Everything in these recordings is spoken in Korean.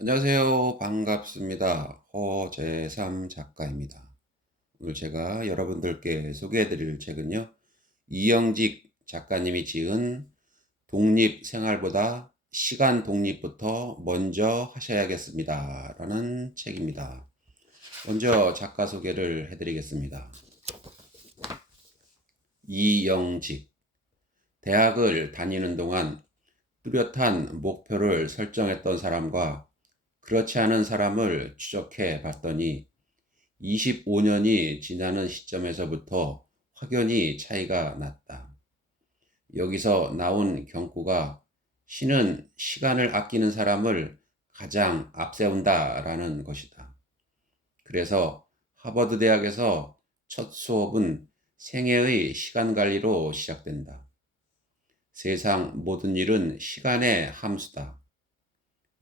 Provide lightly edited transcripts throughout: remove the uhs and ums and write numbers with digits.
안녕하세요. 반갑습니다. 허재삼 작가입니다. 오늘 제가 여러분들께 소개해 드릴 책은요. 이영직 작가님이 지은 독립 생활보다 시간 독립부터 먼저 하셔야겠습니다. 라는 책입니다. 먼저 작가 소개를 해 드리겠습니다. 이영직. 대학을 다니는 동안 뚜렷한 목표를 설정했던 사람과 그렇지 않은 사람을 추적해 봤더니 25년이 지나는 시점에서부터 확연히 차이가 났다. 여기서 나온 경구가 신은 시간을 아끼는 사람을 가장 앞세운다라는 것이다. 그래서 하버드 대학에서 첫 수업은 생애의 시간 관리로 시작된다. 세상 모든 일은 시간의 함수다.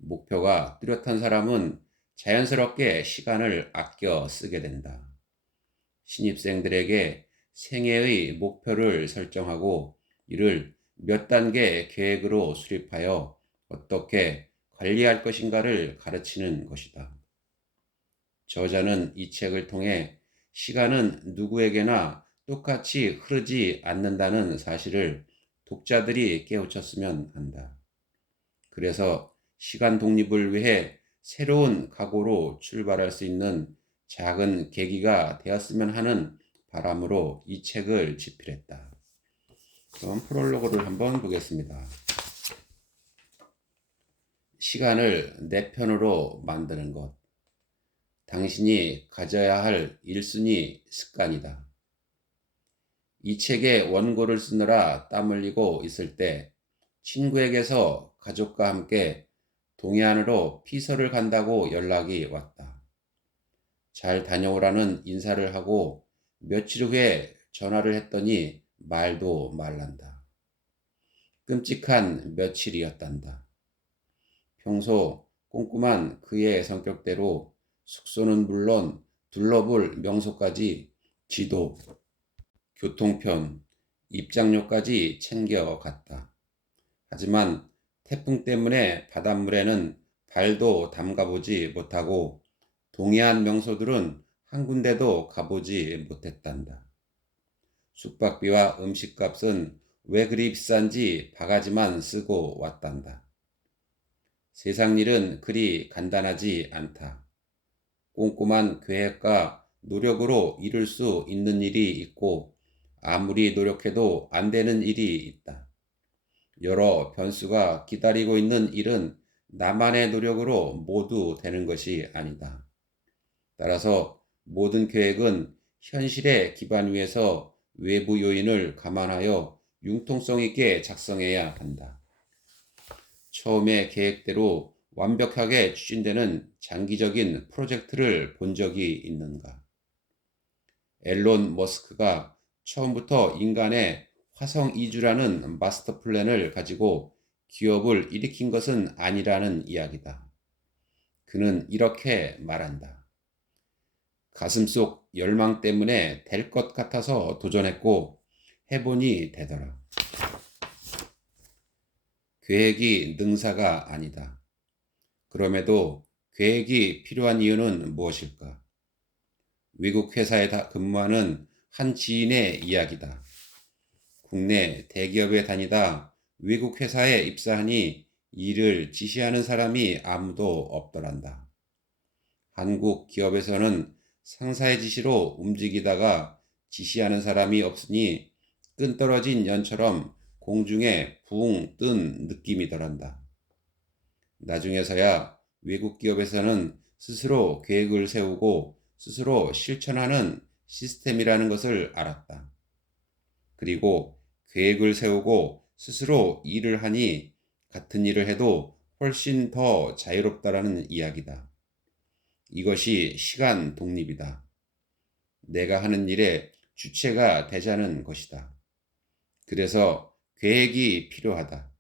목표가 뚜렷한 사람은 자연스럽게 시간을 아껴 쓰게 된다. 신입생들에게 생애의 목표를 설정하고 이를 몇 단계 계획으로 수립하여 어떻게 관리할 것인가를 가르치는 것이다. 저자는 이 책을 통해 시간은 누구에게나 똑같이 흐르지 않는다는 사실을 독자들이 깨우쳤으면 한다. 그래서 시간 독립을 위해 새로운 각오로 출발할 수 있는 작은 계기가 되었으면 하는 바람으로 이 책을 집필했다. 그럼 프롤로그를 한번 보겠습니다. 시간을 내 편으로 만드는 것. 당신이 가져야 할 1순위 습관이다. 이 책의 원고를 쓰느라 땀 흘리고 있을 때 친구에게서 가족과 함께 동해안으로 피서를 간다고 연락이 왔다. 잘 다녀오라는 인사를 하고 며칠 후에 전화를 했더니 말도 말란다. 끔찍한 며칠이었단다. 평소 꼼꼼한 그의 성격대로 숙소는 물론 둘러볼 명소까지 지도, 교통편, 입장료까지 챙겨갔다. 하지만 태풍 때문에 바닷물에는 발도 담가보지 못하고 동해안 명소들은 한 군데도 가보지 못했단다. 숙박비와 음식값은 왜 그리 비싼지 바가지만 쓰고 왔단다. 세상 일은 그리 간단하지 않다. 꼼꼼한 계획과 노력으로 이룰 수 있는 일이 있고 아무리 노력해도 안 되는 일이 있다. 여러 변수가 기다리고 있는 일은 나만의 노력으로 모두 되는 것이 아니다. 따라서 모든 계획은 현실의 기반 위에서 외부 요인을 감안하여 융통성 있게 작성해야 한다. 처음의 계획대로 완벽하게 추진되는 장기적인 프로젝트를 본 적이 있는가? 앨런 머스크가 처음부터 인간의 화성 이주라는 마스터 플랜을 가지고 기업을 일으킨 것은 아니라는 이야기다. 그는 이렇게 말한다. 가슴속 열망 때문에 될 것 같아서 도전했고 해보니 되더라. 계획이 능사가 아니다. 그럼에도 계획이 필요한 이유는 무엇일까? 외국 회사에 근무하는 한 지인의 이야기다. 국내 대기업에 다니다 외국 회사에 입사하니 일을 지시하는 사람이 아무도 없더란다. 한국 기업에서는 상사의 지시로 움직이다가 지시하는 사람이 없으니 끈 떨어진 연처럼 공중에 붕 뜬 느낌이더란다. 나중에서야 외국 기업에서는 스스로 계획을 세우고 스스로 실천하는 시스템이라는 것을 알았다. 그리고 계획을 세우고 스스로 일을 하니 같은 일을 해도 훨씬 더 자유롭다라는 이야기다. 이것이 시간 독립이다. 내가 하는 일의 주체가 되자는 것이다. 그래서 계획이 필요하다.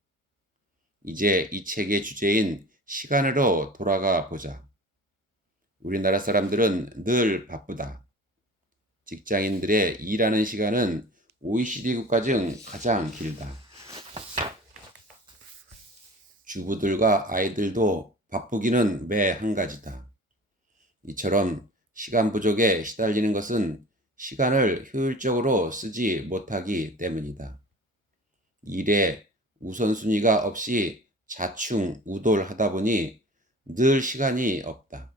이제 이 책의 주제인 시간으로 돌아가 보자. 우리나라 사람들은 늘 바쁘다. 직장인들의 일하는 시간은 OECD 국가 중 가장 길다. 주부들과 아이들도 바쁘기는 매 한 가지다. 이처럼 시간 부족에 시달리는 것은 시간을 효율적으로 쓰지 못하기 때문이다. 일에 우선순위가 없이 자충우돌하다 보니 늘 시간이 없다.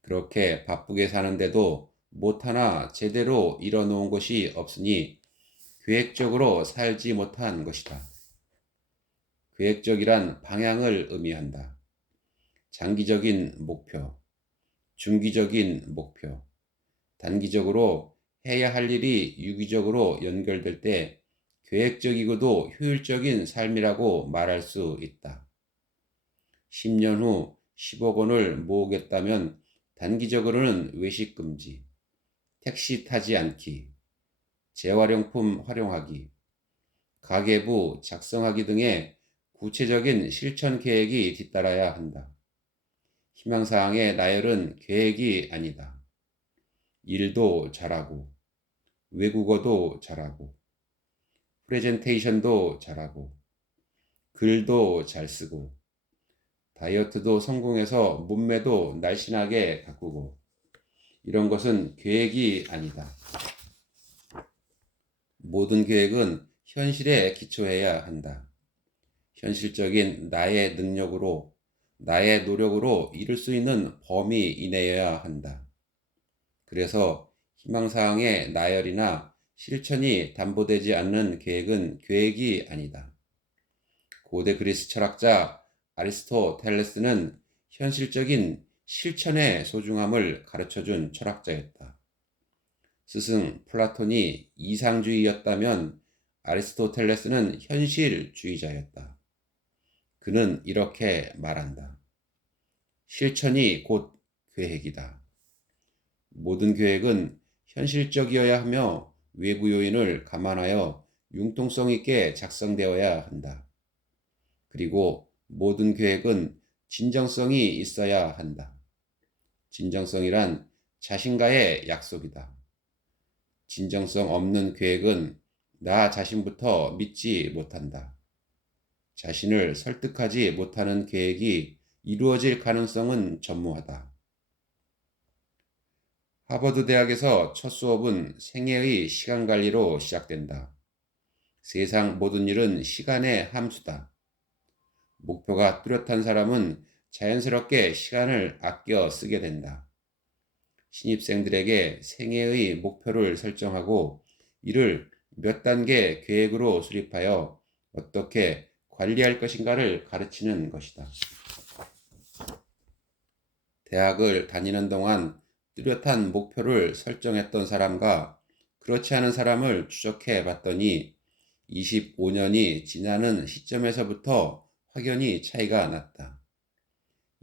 그렇게 바쁘게 사는데도 못 하나 제대로 이뤄놓은 것이 없으니 계획적으로 살지 못한 것이다. 계획적이란 방향을 의미한다. 장기적인 목표, 중기적인 목표, 단기적으로 해야 할 일이 유기적으로 연결될 때 계획적이고도 효율적인 삶이라고 말할 수 있다. 10년 후 10억 원을 모으겠다면 단기적으로는 외식 금지, 택시 타지 않기, 재활용품 활용하기, 가계부 작성하기 등의 구체적인 실천 계획이 뒤따라야 한다. 희망사항의 나열은 계획이 아니다. 일도 잘하고, 외국어도 잘하고, 프레젠테이션도 잘하고, 글도 잘 쓰고, 다이어트도 성공해서 몸매도 날씬하게 가꾸고, 이런 것은 계획이 아니다. 모든 계획은 현실에 기초해야 한다. 현실적인 나의 능력으로, 나의 노력으로 이룰 수 있는 범위 이내여야 한다. 그래서 희망사항의 나열이나 실천이 담보되지 않는 계획은 계획이 아니다. 고대 그리스 철학자 아리스토텔레스는 현실적인 실천의 소중함을 가르쳐준 철학자였다. 스승 플라톤이 이상주의였다면 아리스토텔레스는 현실주의자였다. 그는 이렇게 말한다. 실천이 곧 계획이다. 모든 계획은 현실적이어야 하며 외부 요인을 감안하여 융통성 있게 작성되어야 한다. 그리고 모든 계획은 진정성이 있어야 한다. 진정성이란 자신과의 약속이다. 진정성 없는 계획은 나 자신부터 믿지 못한다. 자신을 설득하지 못하는 계획이 이루어질 가능성은 전무하다. 하버드 대학에서 첫 수업은 생애의 시간 관리로 시작된다. 세상 모든 일은 시간의 함수다. 목표가 뚜렷한 사람은 자연스럽게 시간을 아껴 쓰게 된다. 신입생들에게 생애의 목표를 설정하고 이를 몇 단계 계획으로 수립하여 어떻게 관리할 것인가를 가르치는 것이다. 대학을 다니는 동안 뚜렷한 목표를 설정했던 사람과 그렇지 않은 사람을 추적해 봤더니 25년이 지나는 시점에서부터 확연히 차이가 났다.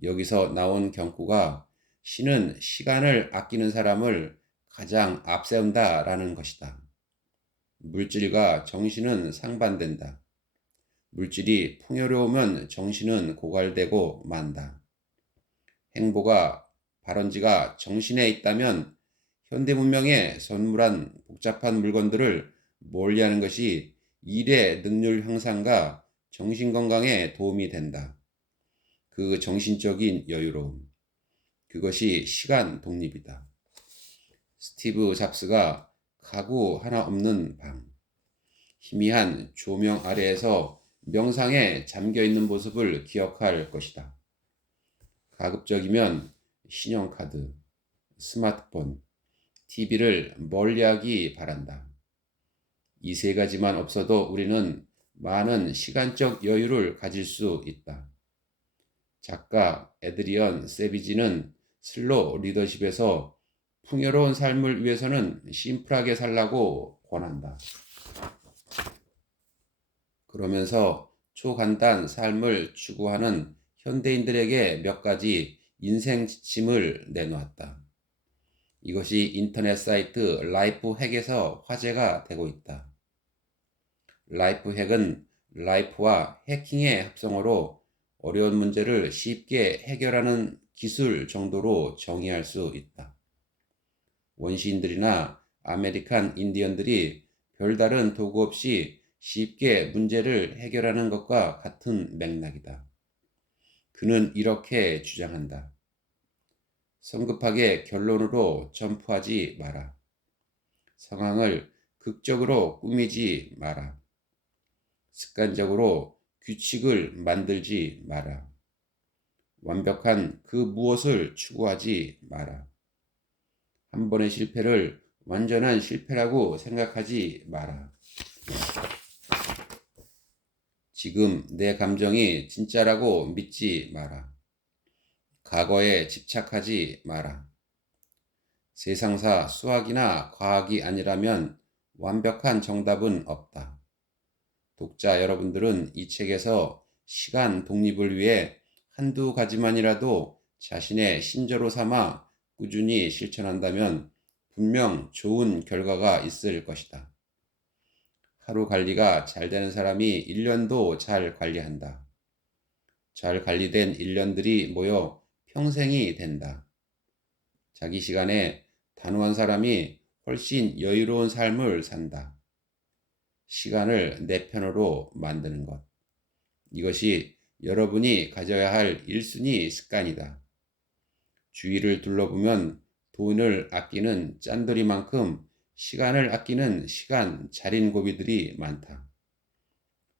여기서 나온 경구가 신은 시간을 아끼는 사람을 가장 앞세운다라는 것이다. 물질과 정신은 상반된다. 물질이 풍요로우면 정신은 고갈되고 만다. 행보가 발원지가 정신에 있다면 현대문명에 선물한 복잡한 물건들을 멀리하는 것이 일의 능률 향상과 정신건강에 도움이 된다. 그 정신적인 여유로움, 그것이 시간 독립이다. 스티브 잡스가 가구 하나 없는 방, 희미한 조명 아래에서 명상에 잠겨있는 모습을 기억할 것이다. 가급적이면 신용카드, 스마트폰, TV를 멀리하기 바란다. 이 세 가지만 없어도 우리는 많은 시간적 여유를 가질 수 있다. 작가 에드리언 세비지는 슬로 리더십에서 풍요로운 삶을 위해서는 심플하게 살라고 권한다. 그러면서 초간단 삶을 추구하는 현대인들에게 몇 가지 인생 지침을 내놓았다. 이것이 인터넷 사이트 라이프 핵에서 화제가 되고 있다. 라이프 핵은 라이프와 해킹의 합성어로 어려운 문제를 쉽게 해결하는 기술 정도로 정의할 수 있다. 원시인들이나 아메리칸 인디언들이 별다른 도구 없이 쉽게 문제를 해결하는 것과 같은 맥락이다. 그는 이렇게 주장한다. 성급하게 결론으로 점프하지 마라. 상황을 극적으로 꾸미지 마라. 습관적으로 규칙을 만들지 마라. 완벽한 그 무엇을 추구하지 마라. 한 번의 실패를 완전한 실패라고 생각하지 마라. 지금 내 감정이 진짜라고 믿지 마라. 과거에 집착하지 마라. 세상사 수학이나 과학이 아니라면 완벽한 정답은 없다. 독자 여러분들은 이 책에서 시간 독립을 위해 한두 가지만이라도 자신의 신조로 삼아 꾸준히 실천한다면 분명 좋은 결과가 있을 것이다. 하루 관리가 잘 되는 사람이 1년도 잘 관리한다. 잘 관리된 1년들이 모여 평생이 된다. 자기 시간에 단호한 사람이 훨씬 여유로운 삶을 산다. 시간을 내 편으로 만드는 것. 이것이 여러분이 가져야 할 1순위 습관이다. 주위를 둘러보면 돈을 아끼는 짠돌이만큼 시간을 아끼는 시간 자린고비들이 많다.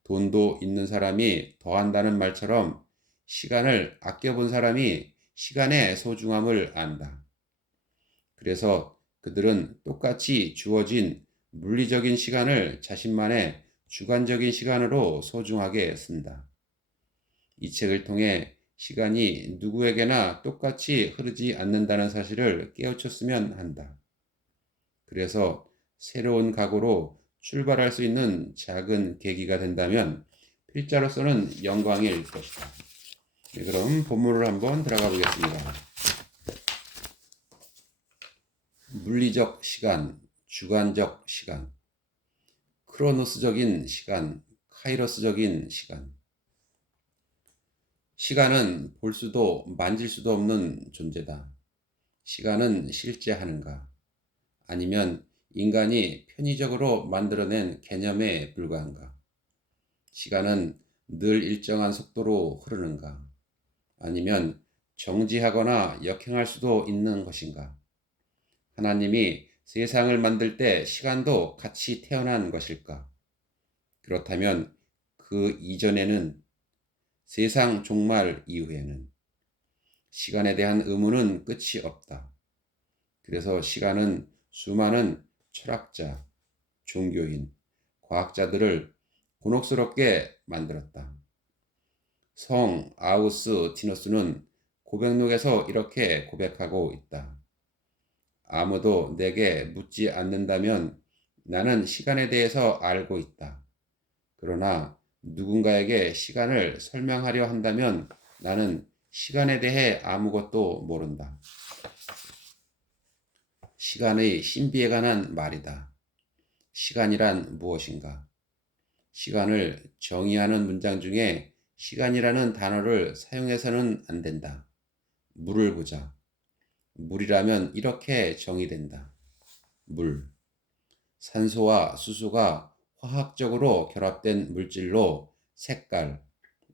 돈도 있는 사람이 더한다는 말처럼 시간을 아껴본 사람이 시간의 소중함을 안다. 그래서 그들은 똑같이 주어진 물리적인 시간을 자신만의 주관적인 시간으로 소중하게 쓴다. 이 책을 통해 시간이 누구에게나 똑같이 흐르지 않는다는 사실을 깨우쳤으면 한다. 그래서 새로운 각오로 출발할 수 있는 작은 계기가 된다면 필자로서는 영광일 것이다. 네, 그럼 본문을 한번 들어가 보겠습니다. 물리적 시간, 주관적 시간, 크로노스적인 시간, 카이로스적인 시간. 시간은 볼 수도 만질 수도 없는 존재다. 시간은 실제 하는가? 아니면 인간이 편의적으로 만들어낸 개념에 불과한가? 시간은 늘 일정한 속도로 흐르는가? 아니면 정지하거나 역행할 수도 있는 것인가? 하나님이 세상을 만들 때 시간도 같이 태어난 것일까? 그렇다면 그 이전에는, 세상 종말 이후에는 시간에 대한 의문은 끝이 없다. 그래서 시간은 수많은 철학자, 종교인, 과학자들을 곤혹스럽게 만들었다. 성 아우스티누스는 고백록에서 이렇게 고백하고 있다. 아무도 내게 묻지 않는다면 나는 시간에 대해서 알고 있다. 그러나 누군가에게 시간을 설명하려 한다면 나는 시간에 대해 아무것도 모른다. 시간의 신비에 관한 말이다. 시간이란 무엇인가? 시간을 정의하는 문장 중에 시간이라는 단어를 사용해서는 안 된다. 물을 보자. 물이라면 이렇게 정의된다. 물. 산소와 수소가 화학적으로 결합된 물질로 색깔,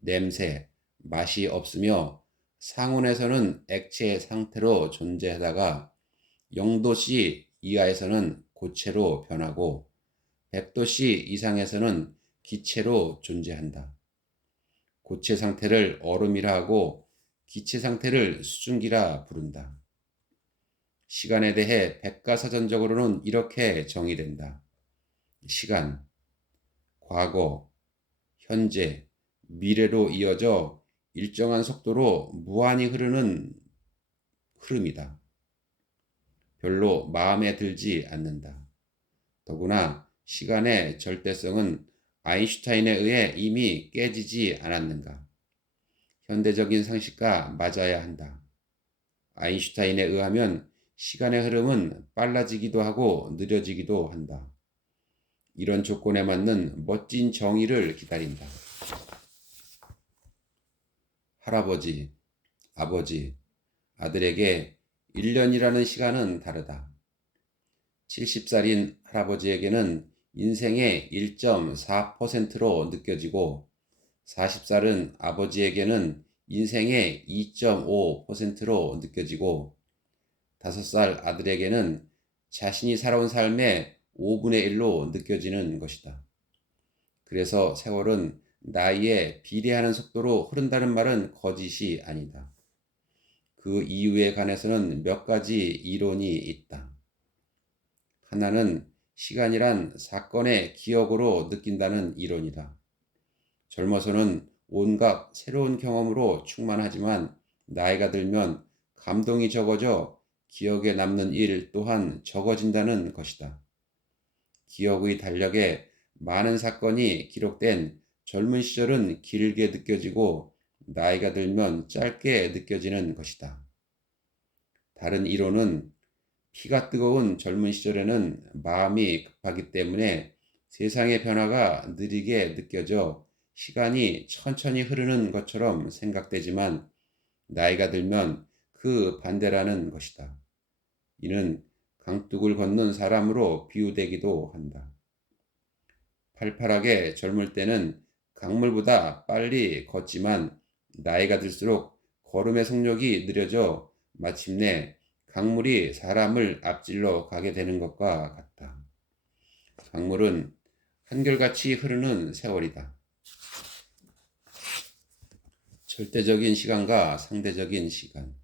냄새, 맛이 없으며 상온에서는 액체 상태로 존재하다가 0도씨 이하에서는 고체로 변하고 100도씨 이상에서는 기체로 존재한다. 고체 상태를 얼음이라 하고 기체 상태를 수증기라 부른다. 시간에 대해 백과사전적으로는 이렇게 정의된다. 시간, 과거, 현재, 미래로 이어져 일정한 속도로 무한히 흐르는 흐름이다. 별로 마음에 들지 않는다. 더구나 시간의 절대성은 아인슈타인에 의해 이미 깨지지 않았는가? 현대적인 상식과 맞아야 한다. 아인슈타인에 의하면 시간의 흐름은 빨라지기도 하고 느려지기도 한다. 이런 조건에 맞는 멋진 정의를 기다린다. 할아버지, 아버지, 아들에게 1년이라는 시간은 다르다. 70살인 할아버지에게는 인생의 1.4%로 느껴지고 40살은 아버지에게는 인생의 2.5%로 느껴지고 5살 아들에게는 자신이 살아온 삶의 5분의 1로 느껴지는 것이다. 그래서 세월은 나이에 비례하는 속도로 흐른다는 말은 거짓이 아니다. 그 이유에 관해서는 몇 가지 이론이 있다. 하나는 시간이란 사건의 기억으로 느낀다는 이론이다. 젊어서는 온갖 새로운 경험으로 충만하지만 나이가 들면 감동이 적어져 기억에 남는 일 또한 적어진다는 것이다. 기억의 달력에 많은 사건이 기록된 젊은 시절은 길게 느껴지고 나이가 들면 짧게 느껴지는 것이다. 다른 이론은 피가 뜨거운 젊은 시절에는 마음이 급하기 때문에 세상의 변화가 느리게 느껴져 시간이 천천히 흐르는 것처럼 생각되지만 나이가 들면 그 반대라는 것이다. 이는 강둑을 걷는 사람으로 비유되기도 한다. 팔팔하게 젊을 때는 강물보다 빨리 걷지만 나이가 들수록 걸음의 속력이 느려져 마침내 강물이 사람을 앞질러 가게 되는 것과 같다. 강물은 한결같이 흐르는 세월이다. 절대적인 시간과 상대적인 시간.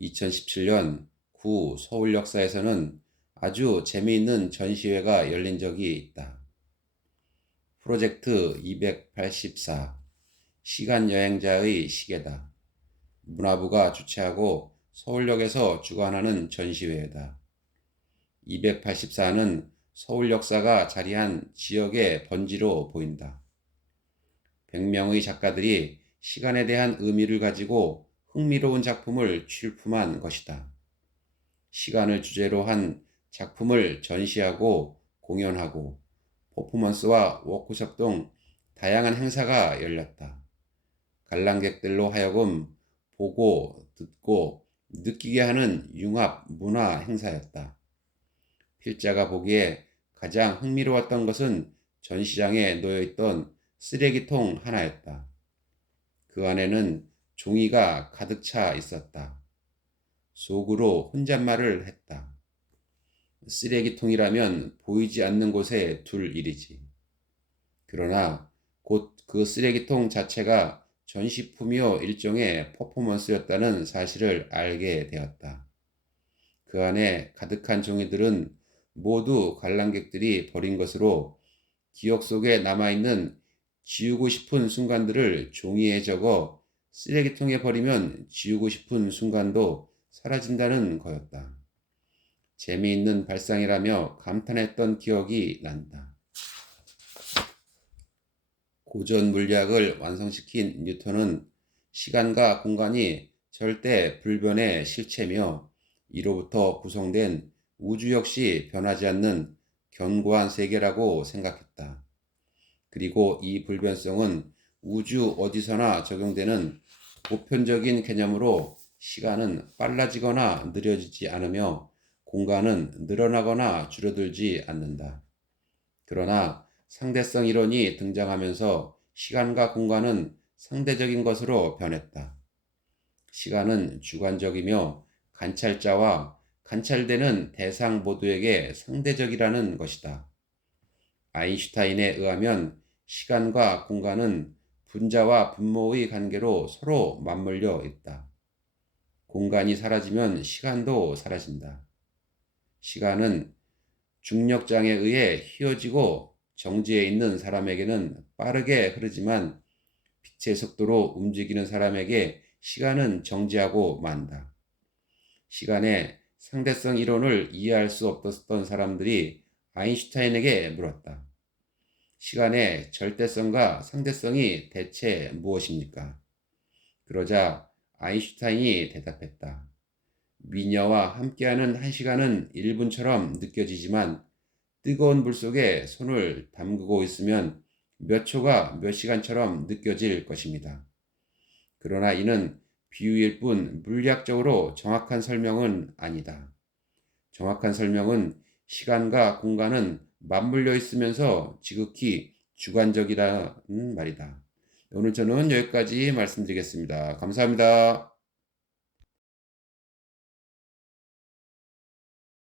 2017년 구 서울역사에서는 아주 재미있는 전시회가 열린 적이 있다. 프로젝트 284 시간여행자의 시계다. 문화부가 주최하고 서울역에서 주관하는 전시회다. 284는 서울 역사가 자리한 지역의 번지로 보인다. 100명의 작가들이 시간에 대한 의미를 가지고 흥미로운 작품을 출품한 것이다. 시간을 주제로 한 작품을 전시하고 공연하고 퍼포먼스와 워크숍 등 다양한 행사가 열렸다. 관람객들로 하여금 보고 듣고 느끼게 하는 융합 문화 행사였다. 필자가 보기에 가장 흥미로웠던 것은 전시장에 놓여있던 쓰레기통 하나였다. 그 안에는 종이가 가득 차 있었다. 속으로 혼잣말을 했다. 쓰레기통이라면 보이지 않는 곳에 둘 일이지. 그러나 곧 그 쓰레기통 자체가 전시품이요 일종의 퍼포먼스였다는 사실을 알게 되었다. 그 안에 가득한 종이들은 모두 관람객들이 버린 것으로 기억 속에 남아있는 지우고 싶은 순간들을 종이에 적어 쓰레기통에 버리면 지우고 싶은 순간도 사라진다는 거였다. 재미있는 발상이라며 감탄했던 기억이 난다. 고전 물리학을 완성시킨 뉴턴은 시간과 공간이 절대 불변의 실체며 이로부터 구성된 우주 역시 변하지 않는 견고한 세계라고 생각했다. 그리고 이 불변성은 우주 어디서나 적용되는 보편적인 개념으로 시간은 빨라지거나 느려지지 않으며 공간은 늘어나거나 줄어들지 않는다. 그러나 상대성 이론이 등장하면서 시간과 공간은 상대적인 것으로 변했다. 시간은 주관적이며 관찰자와 관찰되는 대상 모두에게 상대적이라는 것이다. 아인슈타인에 의하면 시간과 공간은 분자와 분모의 관계로 서로 맞물려 있다. 공간이 사라지면 시간도 사라진다. 시간은 중력장에 의해 휘어지고 정지해 있는 사람에게는 빠르게 흐르지만 빛의 속도로 움직이는 사람에게 시간은 정지하고 만다. 시간의 상대성 이론을 이해할 수 없었던 사람들이 아인슈타인에게 물었다. 시간의 절대성과 상대성이 대체 무엇입니까? 그러자 아인슈타인이 대답했다. 미녀와 함께하는 한 시간은 1분처럼 느껴지지만 뜨거운 물 속에 손을 담그고 있으면 몇 초가 몇 시간처럼 느껴질 것입니다. 그러나 이는 비유일 뿐 물리학적으로 정확한 설명은 아니다. 정확한 설명은 시간과 공간은 맞물려 있으면서 지극히 주관적이라는 말이다. 오늘 저는 여기까지 말씀드리겠습니다. 감사합니다.